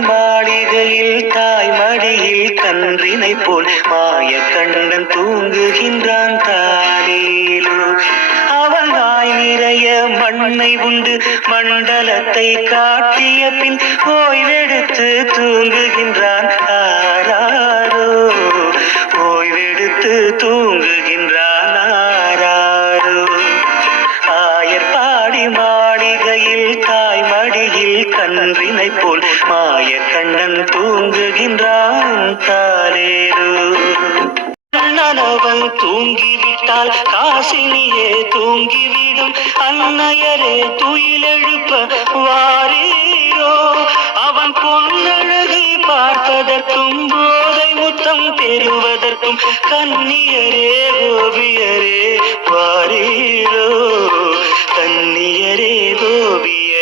மாளிகையில் தாய் மடியில் கன்றினை போல் மாய கண்ணன் தூங்குகின்றான் தானேலோ. அவன் வாய் நிறைய மண்ணை உண்டு மண்டலத்தை காட்டிய பின் ஓய்வெடுத்து தூங்குகின்றான் ஆராரோ. ஓய்வெடுத்து தூங்குகின்றான் ஆராரோ. ஆயர்பாடி மாளிகையில் தாய் மடியில் கன்றினை போல் மாய கண்ணன் தூங்குகின்றான் தாலேலோ. கண்ணனவன் தூங்கிவிட்டால் காசினியே தூங்கிவிடும் அன்னையரே துயிலெழுப்ப வாரீரோ. அவன் பொன்னழகை பார்ப்பதற்கும் போதை முத்தம் பெறுவதற்கும் கன்னியரே கோபியரே வாரீரோ. கன்னியரே கோபியரே